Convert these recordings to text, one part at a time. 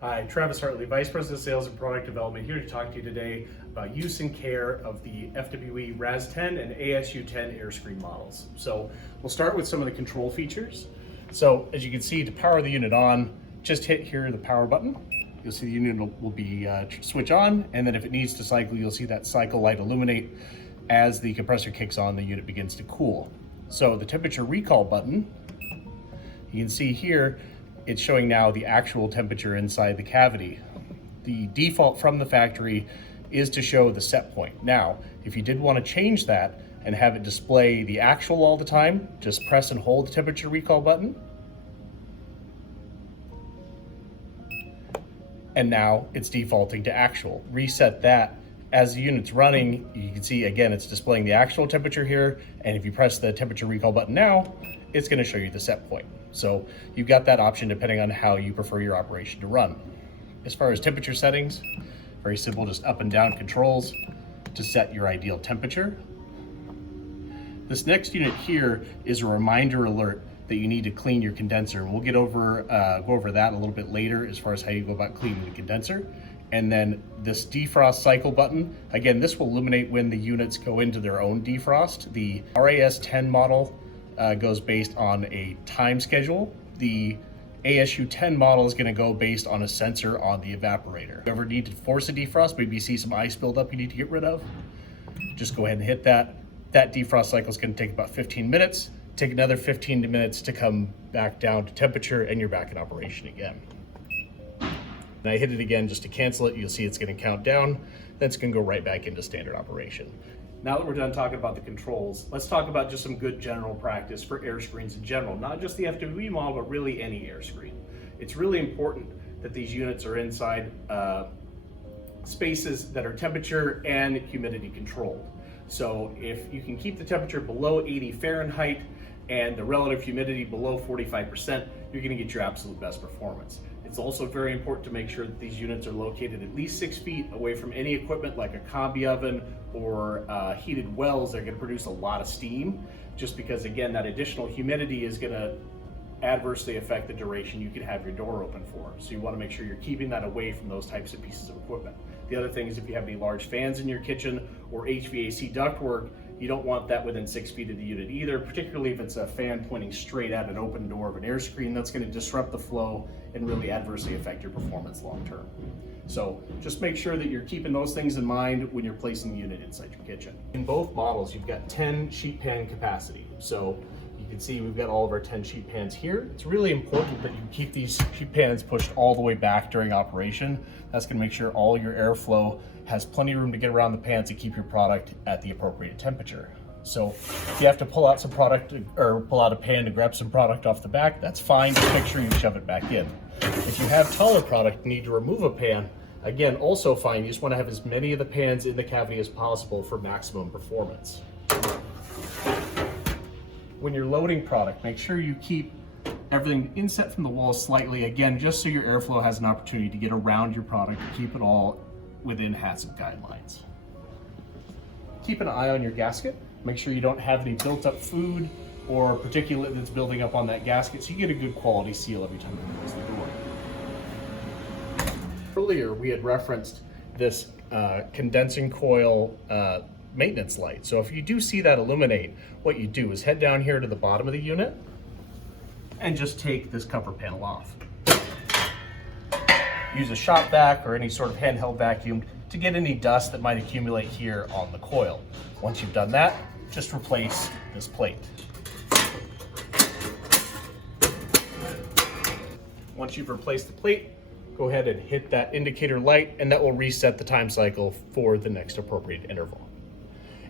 Hi, Travis Hartley, Vice President of Sales and Product Development, here to talk to you today about use and care of the FWE RAS10 and ASU10 AirScreen models. So we'll start with some of the control features. So as you can see, to power the unit on, just hit here the power button. You'll see the unit will be switch on, and then if it needs to cycle, you'll see that cycle light illuminate. As the compressor kicks on, the unit begins to cool. So the temperature recall button, you can see here, it's showing now the actual temperature inside the cavity. The default from the factory is to show the set point. Now, if you did want to change that and have it display the actual all the time, just press and hold the temperature recall button. And now it's defaulting to actual. Reset that. As the unit's running, you can see again, it's displaying the actual temperature here. And if you press the temperature recall button now, it's going to show you the set point. So you've got that option depending on how you prefer your operation to run. As far as temperature settings, very simple, just up and down controls to set your ideal temperature. This next unit here is a reminder alert that you need to clean your condenser. And we'll go over that a little bit later as far as how you go about cleaning the condenser. And then this defrost cycle button, again, this will illuminate when the units go into their own defrost. The RAS10 model goes based on a time schedule. The ASU10 model is going to go based on a sensor on the evaporator. If you ever need to force a defrost, maybe you see some ice buildup you need to get rid of, just go ahead and hit that. That defrost cycle is going to take about 15 minutes. Take another 15 minutes to come back down to temperature, and you're back in operation again. And I hit it again just to cancel it. You'll see it's going to count down. Then it's going to go right back into standard operation. Now that we're done talking about the controls, let's talk about just some good general practice for air screens in general, not just the FWE model, but really any air screen. It's really important that these units are inside spaces that are temperature and humidity controlled. So if you can keep the temperature below 80 Fahrenheit and the relative humidity below 45%, you're going to get your absolute best performance. It's also very important to make sure that these units are located at least 6 feet away from any equipment like a combi oven or heated wells that are going to produce a lot of steam, just because again, that additional humidity is going to adversely affect the duration you can have your door open for. So you want to make sure you're keeping that away from those types of pieces of equipment. The other thing is if you have any large fans in your kitchen or HVAC ductwork, you don't want that within 6 feet of the unit either, particularly if it's a fan pointing straight at an open door of an air screen. That's going to disrupt the flow and really adversely affect your performance long term. So just make sure that you're keeping those things in mind when you're placing the unit inside your kitchen. In both models, you've got 10 sheet pan capacity. So you can see we've got all of our 10 sheet pans here. It's really important that you keep these sheet pans pushed all the way back during operation. That's going to make sure all your airflow has plenty of room to get around the pans to keep your product at the appropriate temperature. So if you have to pull out some product or pull out a pan to grab some product off the back, that's fine. Just make sure you shove it back in. If you have taller product and need to remove a pan, again, also fine. You just want to have as many of the pans in the cavity as possible for maximum performance. When you're loading product, make sure you keep everything inset from the wall slightly, again, just so your airflow has an opportunity to get around your product and keep it all within HACCP guidelines. Keep an eye on your gasket. Make sure you don't have any built up food or particulate that's building up on that gasket, so you get a good quality seal every time you close the door. Earlier, we had referenced this condensing coil maintenance light. So if you do see that illuminate, what you do is head down here to the bottom of the unit and just take this cover panel off. Use a shop vac or any sort of handheld vacuum to get any dust that might accumulate here on the coil. Once you've done that, just replace this plate. Once you've replaced the plate, go ahead and hit that indicator light, and that will reset the time cycle for the next appropriate interval.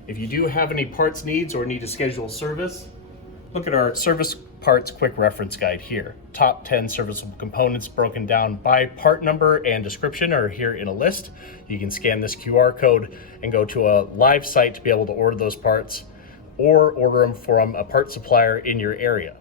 If you do have any parts needs or need to schedule service, look at our service parts quick reference guide here. Top 10 serviceable components broken down by part number and description are here in a list. You can scan this QR code and go to a live site to be able to order those parts or order them from a part supplier in your area.